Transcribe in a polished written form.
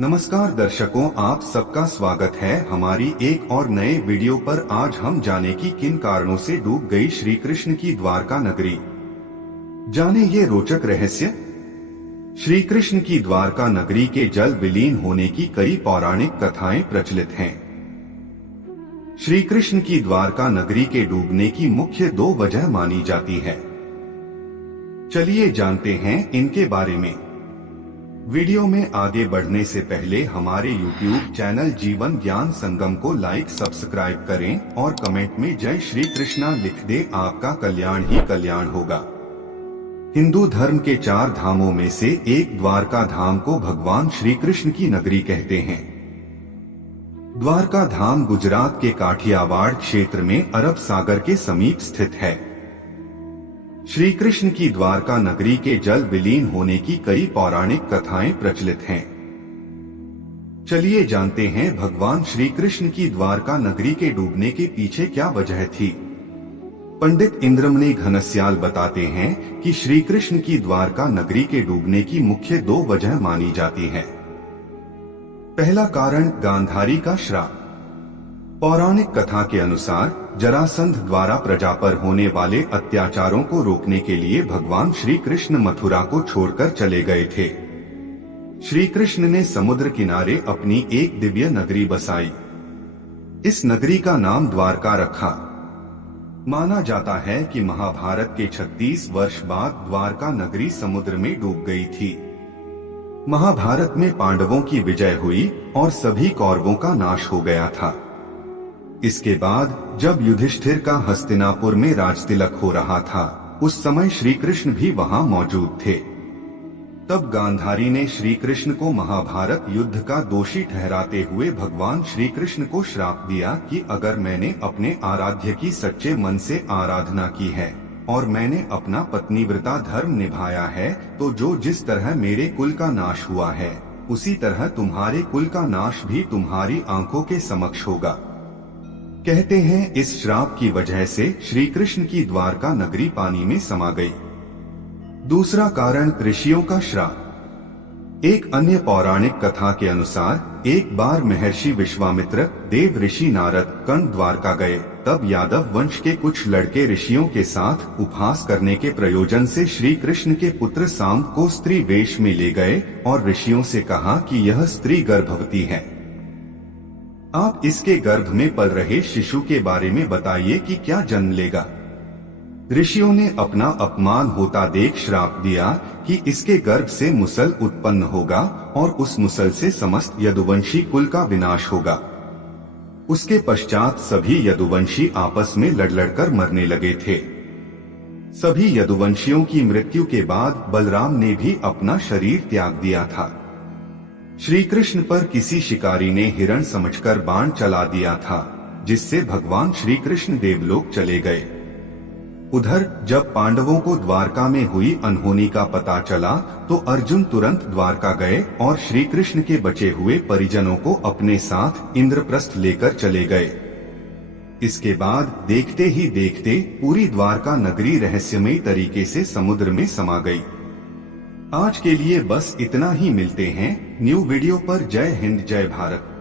नमस्कार दर्शकों, आप सबका स्वागत है हमारी एक और नए वीडियो पर। आज हम जाने की किन कारणों से डूब गई श्री कृष्ण की द्वारका नगरी। जाने ये रोचक रहस्य। श्री कृष्ण की द्वारका नगरी के जल विलीन होने की कई पौराणिक कथाएं प्रचलित हैं। श्री कृष्ण की द्वारका नगरी के डूबने की मुख्य दो वजह मानी जाती है। चलिए जानते हैं इनके बारे में। वीडियो में आगे बढ़ने से पहले हमारे YouTube चैनल जीवन ज्ञान संगम को लाइक सब्सक्राइब करें और कमेंट में जय श्री कृष्णा लिख दे। आपका कल्याण ही कल्याण होगा। हिंदू धर्म के 4 धामों में से एक द्वारका धाम को भगवान श्री कृष्ण की नगरी कहते हैं। द्वारका धाम गुजरात के काठियावाड़ क्षेत्र में अरब सागर के समीप स्थित है। श्री कृष्ण की द्वारका नगरी के जल विलीन होने की कई पौराणिक कथाएं प्रचलित हैं। चलिए जानते हैं भगवान श्री कृष्ण की द्वारका नगरी के डूबने के पीछे क्या वजह थी। पंडित इंद्रमणि घनश्याल बताते हैं कि श्री कृष्ण की द्वारका नगरी के डूबने की मुख्य 2 वजह मानी जाती है। पहला कारण गांधारी का श्राप। पौराणिक कथा के अनुसार जरासंध द्वारा प्रजा पर होने वाले अत्याचारों को रोकने के लिए भगवान श्री कृष्ण मथुरा को छोड़कर चले गए थे। श्री कृष्ण ने समुद्र किनारे अपनी एक दिव्य नगरी बसाई। इस नगरी का नाम द्वारका रखा। माना जाता है कि महाभारत के 36 वर्ष बाद द्वारका नगरी समुद्र में डूब गई थी। महाभारत में पांडवों की विजय हुई और सभी कौरवों का नाश हो गया था। इसके बाद जब युधिष्ठिर का हस्तिनापुर में राजतिलक हो रहा था, उस समय श्री कृष्ण भी वहां मौजूद थे। तब गांधारी ने श्री कृष्ण को महाभारत युद्ध का दोषी ठहराते हुए भगवान श्री कृष्ण को श्राप दिया कि अगर मैंने अपने आराध्य की सच्चे मन से आराधना की है और मैंने अपना पत्नीव्रता धर्म निभाया है, तो जो जिस तरह मेरे कुल का नाश हुआ है, उसी तरह तुम्हारे कुल का नाश भी तुम्हारी आंखों के समक्ष होगा। कहते हैं इस श्राप की वजह से श्री कृष्ण की द्वारका नगरी पानी में समा गई। दूसरा कारण ऋषियों का श्राप। एक अन्य पौराणिक कथा के अनुसार एक बार महर्षि विश्वामित्र, देव ऋषि नारद कर्ण द्वारका गए। तब यादव वंश के कुछ लड़के ऋषियों के साथ उपहास करने के प्रयोजन से श्री कृष्ण के पुत्र सांब को स्त्री वेश में ले गए और ऋषियों से कहा कि यह स्त्री गर्भवती है, आप इसके गर्भ में पल रहे शिशु के बारे में बताइए कि क्या जन्म लेगा। ऋषियों ने अपना अपमान होता देख श्राप दिया कि इसके गर्भ से मुसल उत्पन्न होगा और उस मुसल से समस्त यदुवंशी कुल का विनाश होगा। उसके पश्चात सभी यदुवंशी आपस में लड़-लड़कर मरने लगे थे। सभी यदुवंशियों की मृत्यु के बाद बलराम ने भी अपना शरीर त्याग दिया था। श्री कृष्ण पर किसी शिकारी ने हिरण समझकर बाण चला दिया था, जिससे भगवान श्री कृष्ण देवलोक चले गए। उधर जब पांडवों को द्वारका में हुई अनहोनी का पता चला, तो अर्जुन तुरंत द्वारका गए और श्री कृष्ण के बचे हुए परिजनों को अपने साथ इंद्रप्रस्थ लेकर चले गए। इसके बाद देखते ही देखते पूरी द्वारका नगरी रहस्यमयी तरीके से समुद्र में समा गई। आज के लिए बस इतना ही। मिलते हैं न्यू वीडियो पर। जय हिंद, जय भारत।